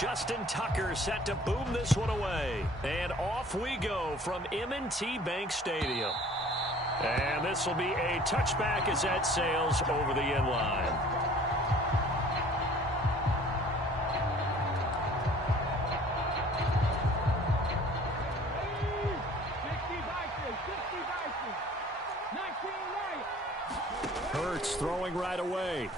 Justin Tucker set to boom this one away. And off we go from M&T Bank Stadium. And this will be a touchback as that sails over the end line. Hurts throwing right away.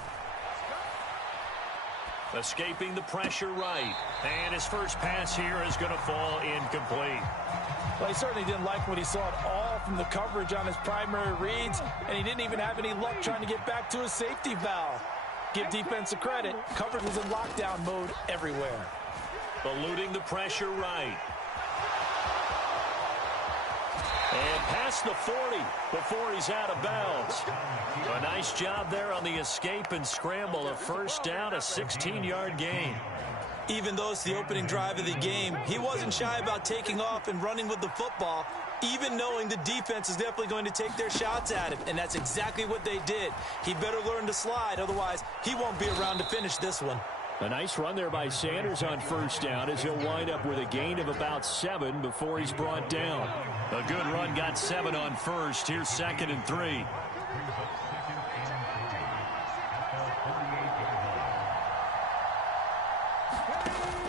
Escaping the pressure right. And his first pass here is going to fall incomplete. Well, he certainly didn't like what he saw at all from the coverage on his primary reads, and he didn't even have any luck trying to get back to his safety valve. Give defensive credit. Coverage was in lockdown mode everywhere. Eluding the pressure right. And past the 40 before he's out of bounds. A nice job there on the escape and scramble. A first down, a 16-yard gain. Even though it's the opening drive of the game, he wasn't shy about taking off and running with the football, even knowing the defense is definitely going to take their shots at him. And that's exactly what they did. He better learn to slide, otherwise he won't be around to finish this one. A nice run there by Sanders on first down as he'll wind up with a gain of about 7 before he's brought down. A good run got 7 on first. Here's 2nd and 3.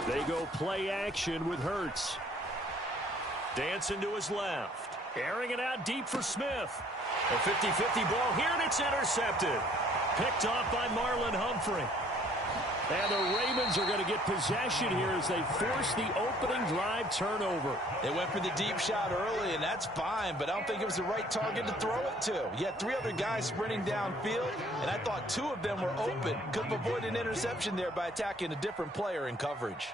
They go play action with Hurts. Dancing to his left. Airing it out deep for Smith. A 50-50 ball here, and it's intercepted. Picked off by Marlon Humphrey. And the Ravens are going to get possession here as they force the opening drive turnover. They went for the deep shot early, and that's fine, but I don't think it was the right target to throw it to. You had 3 other guys sprinting downfield, and I thought 2 of them were open. Could have avoided an interception there by attacking a different player in coverage.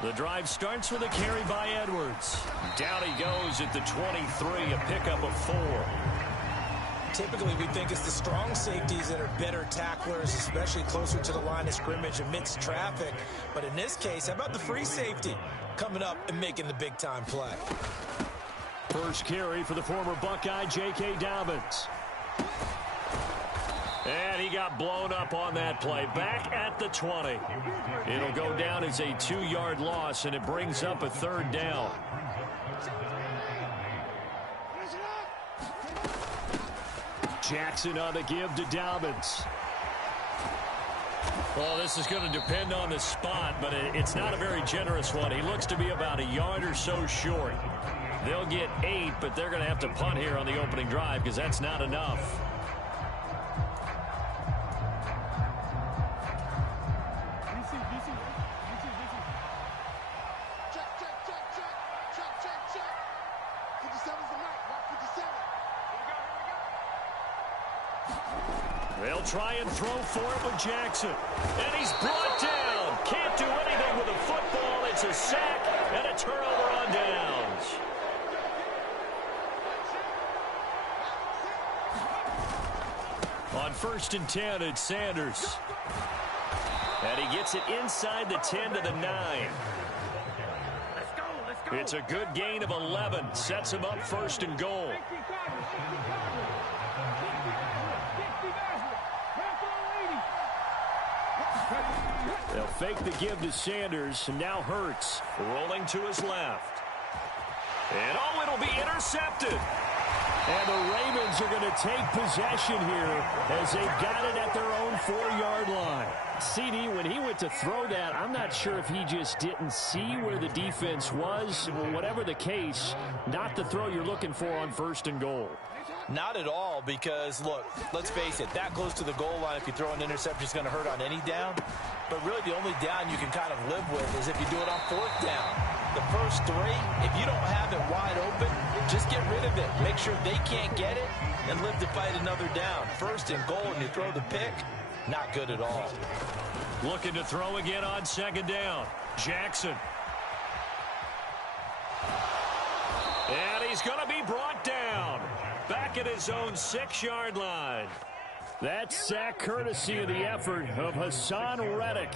The drive starts with a carry by Edwards. Down he goes at the 23, a pickup of 4. Typically, we think it's the strong safeties that are better tacklers, especially closer to the line of scrimmage amidst traffic. But in this case, how about the free safety coming up and making the big-time play? First carry for the former Buckeye, J.K. Dobbins. And he got blown up on that play. Back at the 20. It'll go down as a 2-yard loss, and it brings up a 3rd down. Jackson on the give to Dobbins. Well, this is going to depend on the spot, but it's not a very generous one. He looks to be about a yard or so short. They'll get 8, but they're going to have to punt here on the opening drive because that's not enough. They'll try and throw for it with Jackson. And he's brought down. Can't do anything with a football. It's a sack and a turnover on downs. On 1st and 10, it's Sanders. And he gets it inside the 10 to the 9. It's a good gain of 11. Sets him up 1st and goal. They'll fake the give to Sanders, and now Hurts rolling to his left. And oh, it'll be intercepted. And the Ravens are going to take possession here as they've got it at their own 4-yard line. CD, when he went to throw that, I'm not sure if he just didn't see where the defense was. Whatever the case, not the throw you're looking for on 1st and goal. Not at all, because, look, let's face it, that close to the goal line, if you throw an interception, is going to hurt on any down. But really, the only down you can kind of live with is if you do it on 4th down. The first 3, if you don't have it wide open, just get rid of it. Make sure they can't get it and live to fight another down. 1st and goal, and you throw the pick, not good at all. Looking to throw again on 2nd down. Jackson. And he's going to be brought down. Back at his own 6-yard line. That sack courtesy of the effort of Hassan Reddick.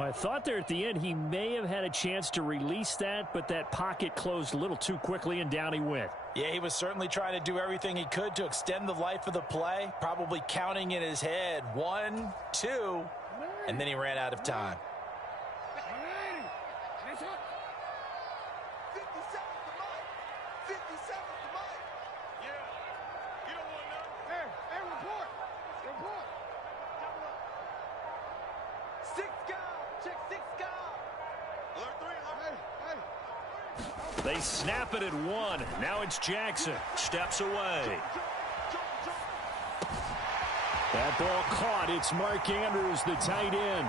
I thought there at the end he may have had a chance to release that, but that pocket closed a little too quickly, and down he went. Yeah, he was certainly trying to do everything he could to extend the life of the play, probably counting in his head 1, 2, and then he ran out of time. They snap it at 1. Now it's Jackson. Steps away. That ball caught. It's Mark Andrews, the tight end.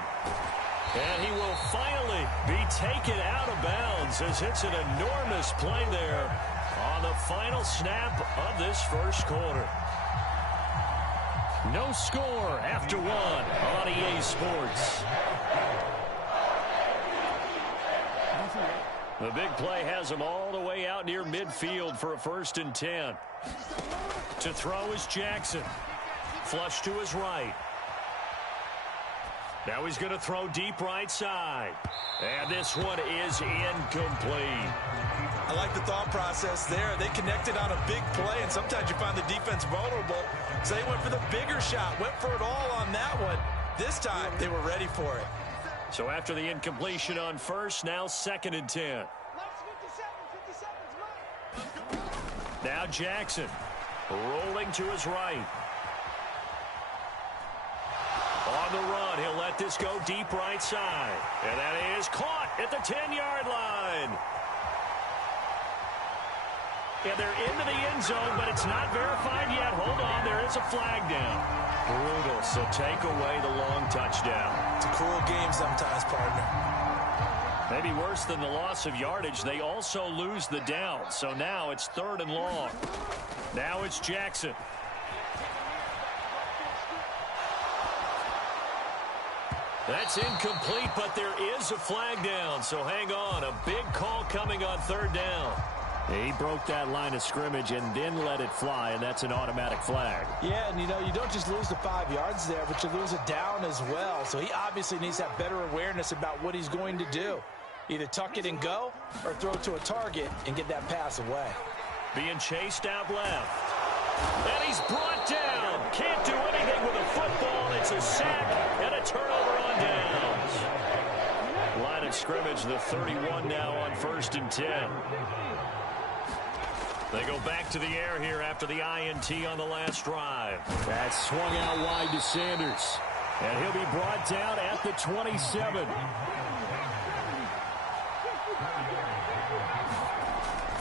And he will finally be taken out of bounds as it's an enormous play there on the final snap of this first quarter. No score after 1 on EA Sports. The big play has him all the way out near midfield for a 1st and 10. To throw is Jackson. Flush to his right. Now he's going to throw deep right side. And this one is incomplete. I like the thought process there. They connected on a big play, and sometimes you find the defense vulnerable. So they went for the bigger shot, went for it all on that one. This time, they were ready for it. So after the incompletion on 1st, now 2nd and 10. Now Jackson rolling to his right. On the run, he'll let this go deep right side. And that is caught at the 10-yard line. And they're into the end zone, but it's not verified yet. Hold on, there is a flag down. Brutal, so take away the long touchdown. It's a cruel game sometimes, partner. Maybe worse than the loss of yardage, they also lose the down. So now it's 3rd and long. Now it's Jackson. That's incomplete, but there is a flag down. So hang on, a big call coming on 3rd down. He broke that line of scrimmage and then let it fly, and that's an automatic flag. Yeah, and you don't just lose the 5 yards there, but you lose it down as well. So he obviously needs to have better awareness about what he's going to do. Either tuck it and go or throw it to a target and get that pass away. Being chased out left. And he's brought down. Can't do anything with a football. It's a sack and a turnover on downs. Line of scrimmage, the 31 now on 1st and 10. They go back to the air here after the INT on the last drive. That swung out wide to Sanders. And he'll be brought down at the 27.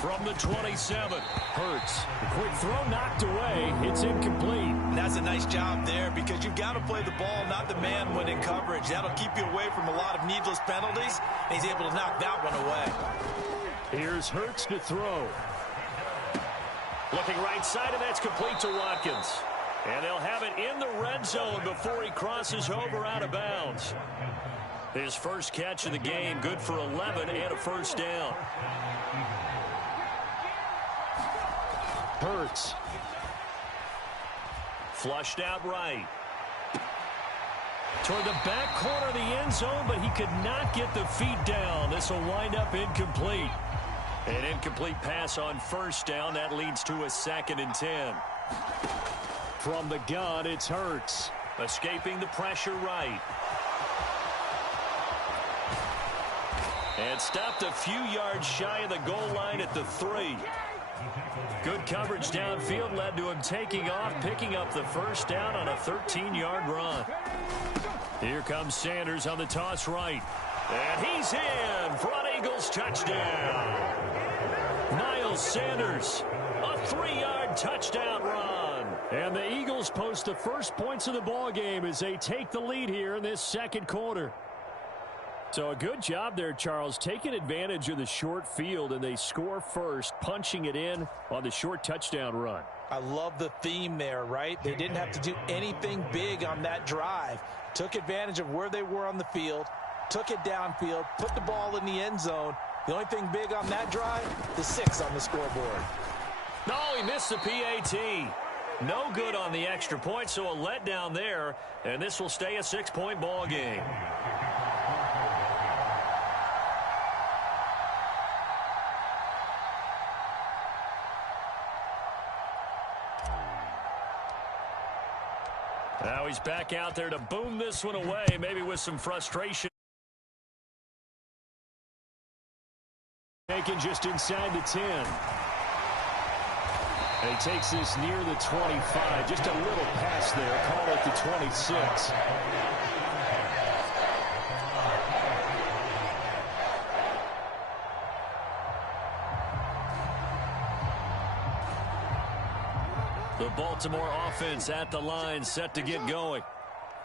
From the 27, Hurts. The quick throw knocked away. It's incomplete. And that's a nice job there because you've got to play the ball, not the man when in coverage. That'll keep you away from a lot of needless penalties. And he's able to knock that one away. Here's Hurts to throw. Looking right side, and that's complete to Watkins. And they'll have it in the red zone before he crosses over out of bounds. His first catch of the game, good for 11 and a 1st down. Hurts. Flushed out right. Toward the back corner of the end zone, but he could not get the feet down. This will wind up incomplete. An incomplete pass on 1st down. That leads to a 2nd and 10. From the gun, it's Hurts. Escaping the pressure right. And stopped a few yards shy of the goal line at the 3. Good coverage downfield led to him taking off, picking up the 1st down on a 13-yard run. Here comes Sanders on the toss right. And he's in for an Eagles touchdown. Miles Sanders, a 3-yard touchdown run. And the Eagles post the first points of the ball game as they take the lead here in this 2nd quarter. So a good job there, Charles, taking advantage of the short field, and they score first, punching it in on the short touchdown run. I love the theme there, right? They didn't have to do anything big on that drive. Took advantage of where they were on the field, took it downfield, put the ball in the end zone. The only thing big on that drive, the 6 on the scoreboard. No, he missed the PAT. No good on the extra point, so a letdown there, and this will stay a 6-point ball game. Now he's back out there to boom this one away, maybe with some frustration. Taken just inside the 10. And he takes this near the 25. Just a little pass there. Call it the 26. The Baltimore offense at the line, set to get going.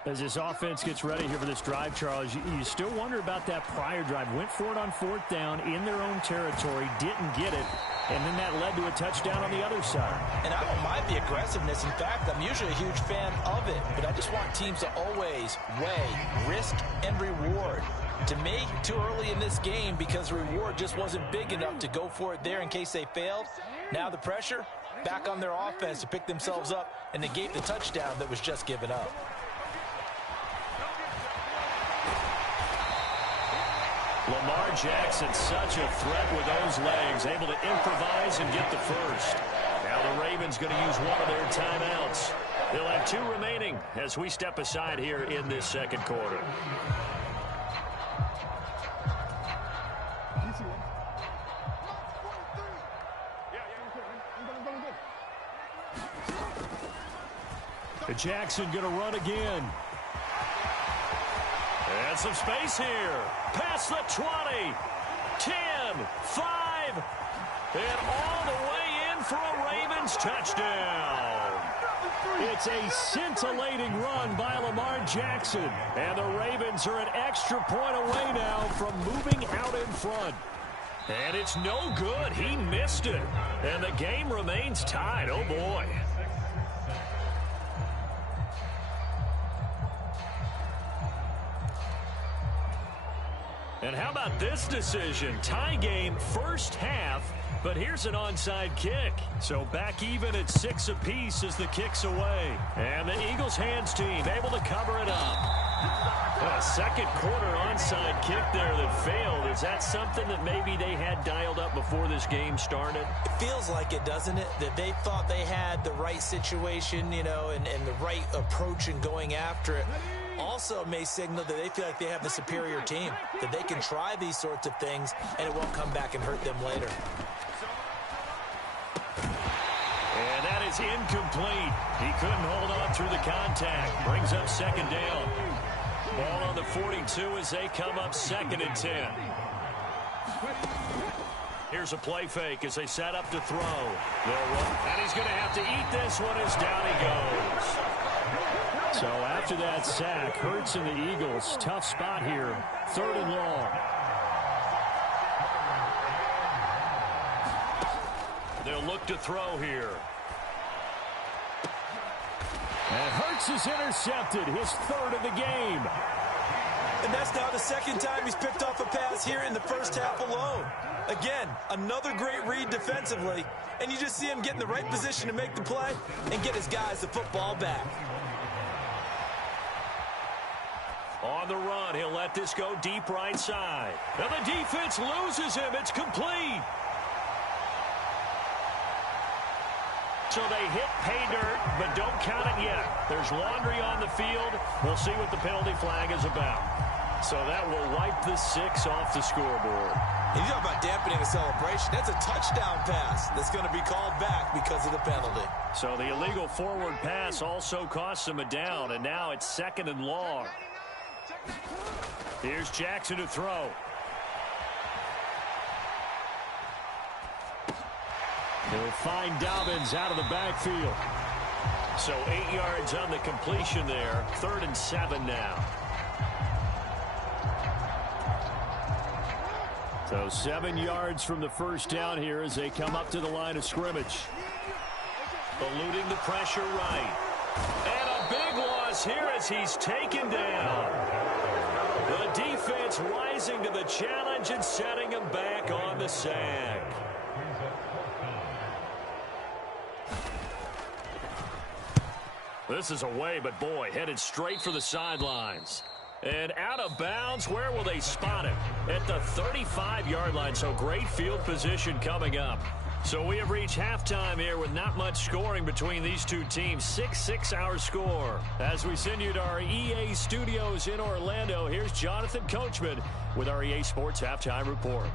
As this offense gets ready here for this drive, Charles, you still wonder about that prior drive. Went for it on 4th down in their own territory, didn't get it, and then that led to a touchdown on the other side. And I don't mind the aggressiveness. In fact, I'm usually a huge fan of it, but I just want teams to always weigh risk and reward. To me, too early in this game because the reward just wasn't big enough to go for it there in case they failed. Now the pressure back on their offense to pick themselves up and negate the touchdown that was just given up. Lamar Jackson, such a threat with those legs, able to improvise and get the first. Now the Ravens going to use one of their timeouts. They'll have 2 remaining as we step aside here in this second quarter. Jackson going to run again. And some space here. Past the 20. 10. 5. And all the way in for a Ravens touchdown. It's a scintillating run by Lamar Jackson. And the Ravens are an extra point away now from moving out in front. And it's no good. He missed it. And the game remains tied. Oh, boy. And how about this decision? Tie game first half, but here's an onside kick. So back even at 6 apiece as the kick's away. And the Eagles hands team able to cover it up. A second quarter onside kick there that failed. Is that something that maybe they had dialed up before this game started? It feels like it, doesn't it? That they thought they had the right situation, you know, and the right approach in going after it. Also may signal that they feel like they have the superior team, that they can try these sorts of things and it won't come back and hurt them later. And that is incomplete. He couldn't hold on through the contact. Brings up second down. Ball on the 42 as they come up 2nd and 10. Here's a play fake as they set up to throw. And he's going to have to eat this one as down he goes. So after that sack, Hurts and the Eagles, tough spot here, 3rd and long. They'll look to throw here. And Hurts is intercepted, his 3rd of the game. And that's now the 2nd time he's picked off a pass here in the first half alone. Again, another great read defensively, and you just see him get in the right position to make the play and get his guys the football back. On the run, he'll let this go deep right side. And the defense loses him. It's complete. So they hit pay dirt, but don't count it yet. There's laundry on the field. We'll see what the penalty flag is about. So that will wipe the 6 off the scoreboard. You talk about dampening a celebration. That's a touchdown pass that's going to be called back because of the penalty. So the illegal forward pass also costs him a down, and now it's 2nd and long. Here's Jackson to throw. He'll find Dobbins out of the backfield. So 8 yards on the completion there. 3rd and 7 now. So 7 yards from the first down here as they come up to the line of scrimmage. Eluding the pressure right. And a big loss here as he's taken down. The defense rising to the challenge and setting him back on the sack. This is away, but boy, headed straight for the sidelines. And out of bounds, where will they spot him? At the 35-yard line, so great field position coming up. So we have reached halftime here with not much scoring between these two teams. 6-6 our score. As we send you to our EA studios in Orlando, here's Jonathan Coachman with our EA Sports Halftime Report.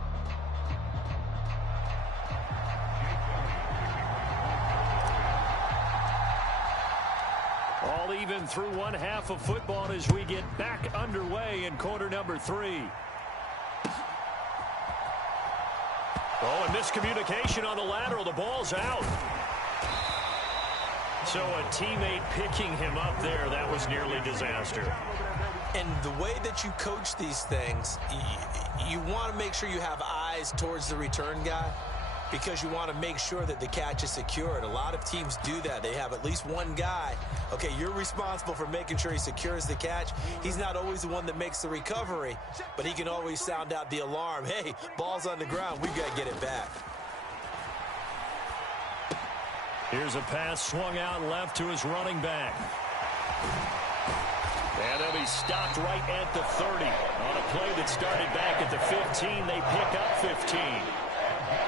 All even through one half of football as we get back underway in quarter number 3. Oh, and miscommunication on the lateral. The ball's out. So a teammate picking him up there, that was nearly disaster. And the way that you coach these things, you want to make sure you have eyes towards the return guy because you want to make sure that the catch is secured. A lot of teams do that. They have at least one guy. Okay, you're responsible for making sure he secures the catch. He's not always the one that makes the recovery, but he can always sound out the alarm. Hey, ball's on the ground. We've got to get it back. Here's a pass swung out left to his running back. And he'll be stopped right at the 30. On a play that started back at the 15, they pick up 15.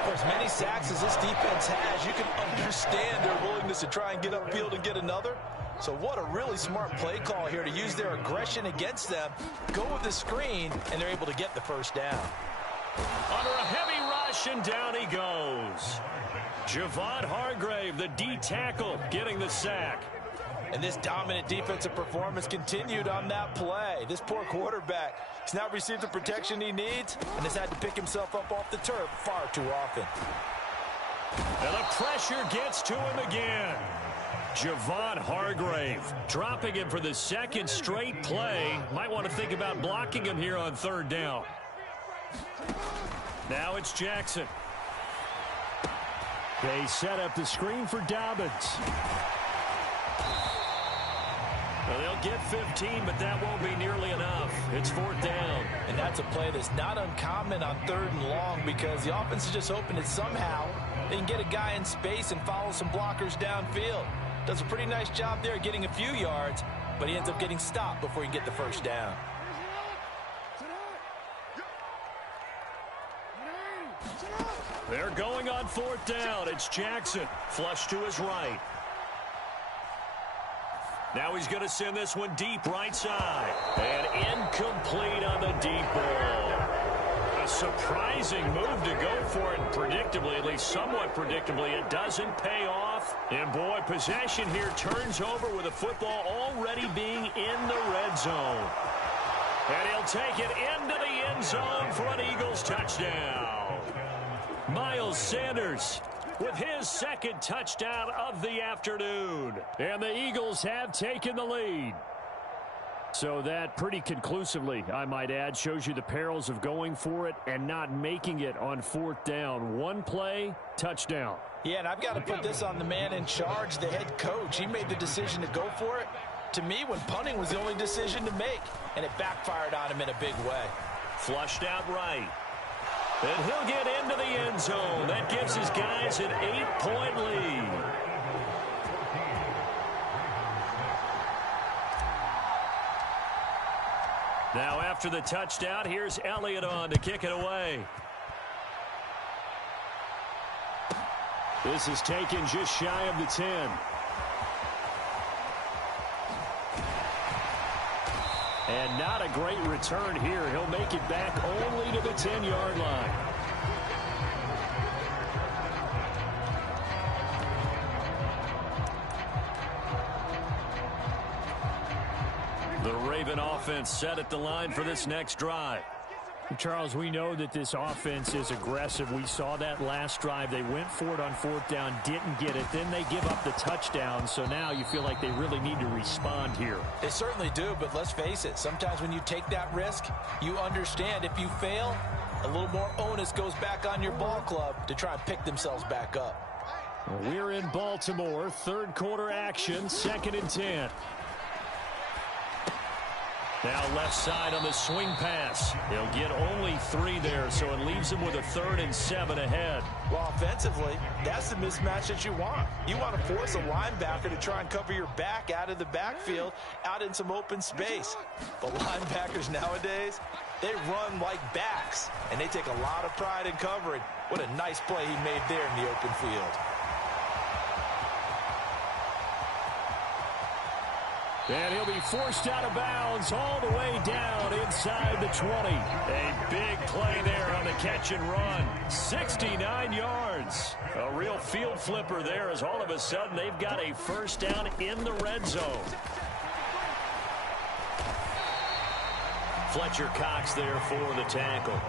For as many sacks as this defense has, you can understand their willingness to try and get upfield and get another. So what a really smart play call here to use their aggression against them, go with the screen, and they're able to get the first down. Under a heavy rush, and down he goes. Javon Hargrave, the D tackle, getting the sack. And this dominant defensive performance continued on that play. This poor quarterback has not received the protection he needs and has had to pick himself up off the turf far too often. And the pressure gets to him again. Javon Hargrave dropping him for the second straight play. Might want to think about blocking him here on third down. Now it's Jackson. They set up the screen for Dobbins. Well, they'll get 15, but that won't be nearly enough. It's fourth down. And that's a play that's not uncommon on third and long because the offense is just hoping that somehow they can get a guy in space and follow some blockers downfield. Does a pretty nice job there getting a few yards, but he ends up getting stopped before he can get the first down. They're going on fourth down. It's Jackson. Flush to his right. Now he's going to send this one deep right side. And incomplete on the deep ball. A surprising move to go for it. And predictably, at least somewhat predictably, it doesn't pay off. And boy, possession here turns over with the football already being in the red zone. And he'll take it into the end zone for an Eagles touchdown. Miles Sanders with his second touchdown of the afternoon. And the Eagles have taken the lead. So that pretty conclusively, I might add, shows you the perils of going for it and not making it on fourth down. One play, touchdown. Yeah, and I've got to put this on the man in charge, the head coach. He made the decision to go for it. To me, when punting was the only decision to make, and it backfired on him in a big way. Flushed out right. And he'll get into the end zone. That gives his guys an 8-point lead. Now after the touchdown, here's Elliott on to kick it away. This is taken just shy of the 10. And not a great return here. He'll make it back only to the 10-yard line. The Raven offense set at the line for this next drive. Charles, we know that this offense is aggressive. We saw that last drive. They went for it on fourth down, didn't get it. Then they give up the touchdown. So now you feel like they really need to respond here. They certainly do, but let's face it. Sometimes when you take that risk, you understand if you fail, a little more onus goes back on your ball club to try and pick themselves back up. Well, we're in Baltimore. Third quarter action, 2nd and 10. Now left side on the swing pass. They'll get only 3 there, so it leaves them with a 3rd and 7 ahead. Well, offensively, that's the mismatch that you want. You want to force a linebacker to try and cover your back out of the backfield, out in some open space. But linebackers nowadays, they run like backs, and they take a lot of pride in covering. What a nice play he made there in the open field. And he'll be forced out of bounds all the way down inside the 20. A big play there on the catch and run. 69 yards. A real field flipper there as all of a sudden they've got a first down in the red zone. Fletcher Cox there for the tackle.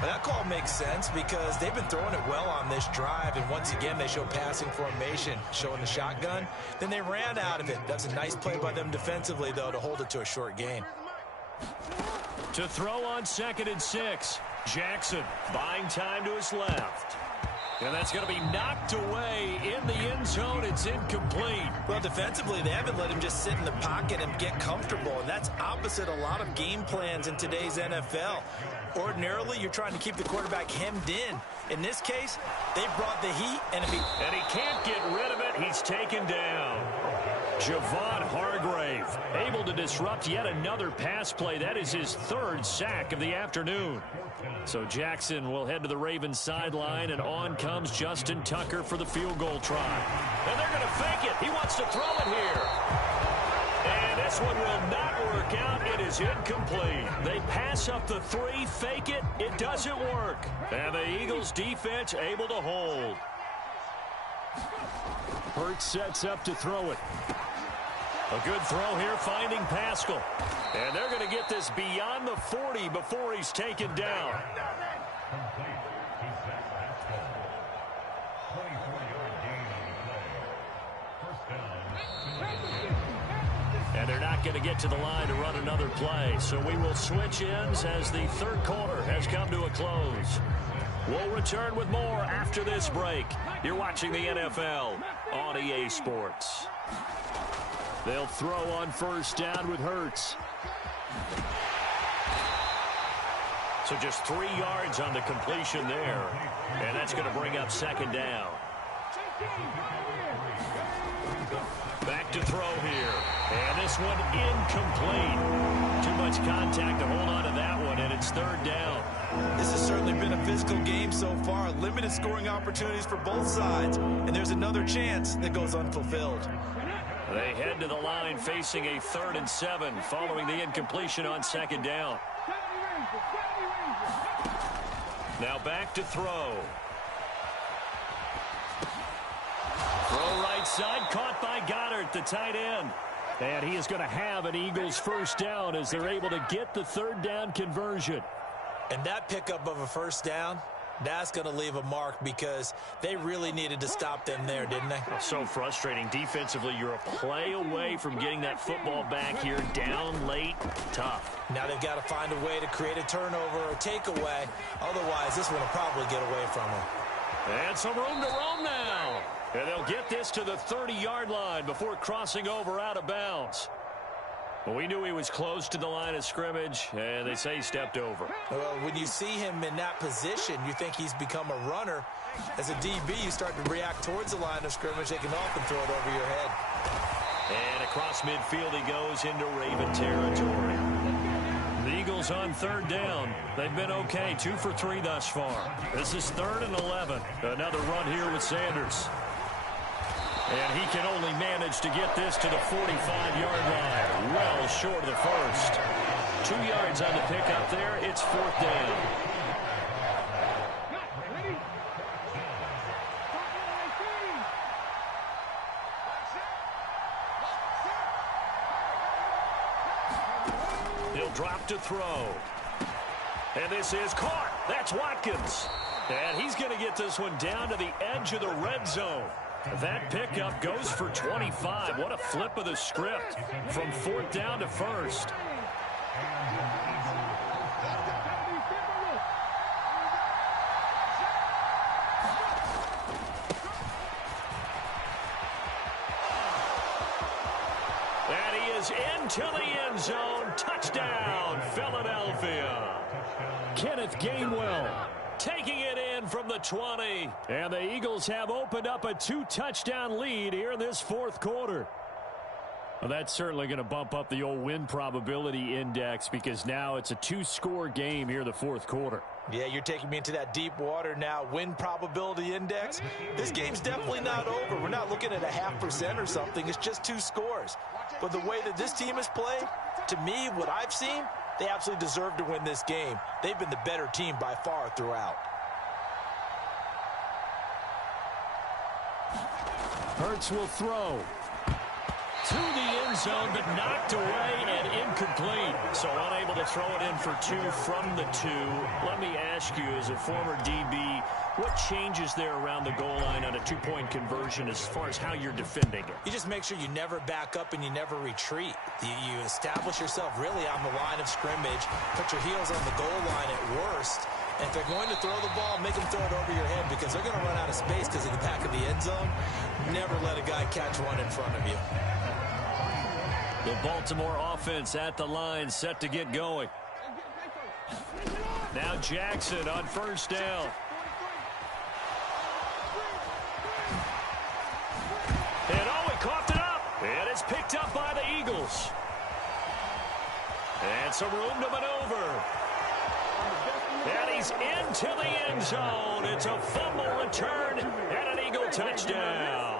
That call makes sense because they've been throwing it well on this drive, and once again they show passing formation, showing the shotgun. Then they ran out of it. That's a nice play by them defensively, though, to hold it to a short gain. To throw on 2nd and 6. Jackson buying time to his left. And that's going to be knocked away in the end zone. It's incomplete. Well, defensively, they haven't let him just sit in the pocket and get comfortable, and that's opposite a lot of game plans in today's NFL. Ordinarily, you're trying to keep the quarterback hemmed in. In this case, they brought the heat, and he can't get rid of it. He's taken down. Javon Hargrave able to disrupt yet another pass play. That is his 3rd sack of the afternoon. So Jackson will head to the Ravens sideline, and on comes Justin Tucker for the field goal try. And they're going to fake it. He wants to throw it here. And this one will not work out. It is incomplete. They pass up the 3, fake it. It doesn't work. And the Eagles defense able to hold. Hurts sets up to throw it. A good throw here, finding Pascal. And they're going to get this beyond the 40 before he's taken down. And they're not going to get to the line to run another play. So we will switch ends as the 3rd quarter has come to a close. We'll return with more after this break. You're watching the NFL on EA Sports. They'll throw on 1st down with Hurts. So just 3 yards on the completion there. And that's going to bring up 2nd down. Back to throw here. And this one incomplete. Too much contact to hold on to that one, and it's 3rd down. This has certainly been a physical game so far. Limited scoring opportunities for both sides. And there's another chance that goes unfulfilled. They head to the line facing a 3rd and 7 following the incompletion on 2nd down. Now back to throw. Throw right side, caught by Goddard, the tight end. And he is going to have an Eagles 1st down as they're able to get the 3rd down conversion. And that pickup of a 1st down, that's going to leave a mark because they really needed to stop them there, didn't they? So frustrating. Defensively, you're a play away from getting that football back here. Down late, tough. Now they've got to find a way to create a turnover or takeaway. Otherwise, this one will probably get away from them. And some room to roam now. And they'll get this to the 30-yard line before crossing over out of bounds. Well, we knew he was close to the line of scrimmage, and they say he stepped over. Well, when you see him in that position, you think he's become a runner. As a DB, you start to react towards the line of scrimmage. They can often throw it over your head. And across midfield he goes into Raven territory. The Eagles on 3rd down. They've been okay, 2 for 3 thus far. This is 3rd and 11. Another run here with Sanders. And he can only manage to get this to the 45-yard line. Well short of the 1st. 2 yards on the pickup there. It's 4th down. He'll drop to throw. And this is caught. That's Watkins. And he's going to get this one down to the edge of the red zone. That pickup goes for 25. What a flip of the script from 4th down to 1st. And he is into the end zone. Touchdown, Philadelphia. Kenneth Gainwell taking it in from the 20. And the Eagles have opened up a 2-touchdown lead here in this 4th quarter. Well, that's certainly going to bump up the old win probability index because now it's a 2-score game here in the fourth quarter. Yeah, you're taking me into that deep water now. Win probability index. This game's definitely not over. We're not looking at a 0.5% or something. It's just 2 scores. But the way that this team has played, to me, what I've seen, they absolutely deserve to win this game. They've been the better team by far throughout. Hurts will throw. To the end zone, but knocked away and incomplete. So unable to throw it in for 2 from the 2. Let me ask you, as a former DB, what changes there around the goal line on a 2-point conversion as far as how you're defending it? You just make sure you never back up and you never retreat. You establish yourself really on the line of scrimmage, put your heels on the goal line at worst, and if they're going to throw the ball, make them throw it over your head because they're going to run out of space because of the back of the end zone. Never let a guy catch one in front of you. The Baltimore offense at the line, set to get going. Now Jackson on first down. And he coughed it up. And it's picked up by the Eagles. And some room to maneuver. And he's into the end zone. It's a fumble return and an Eagle touchdown.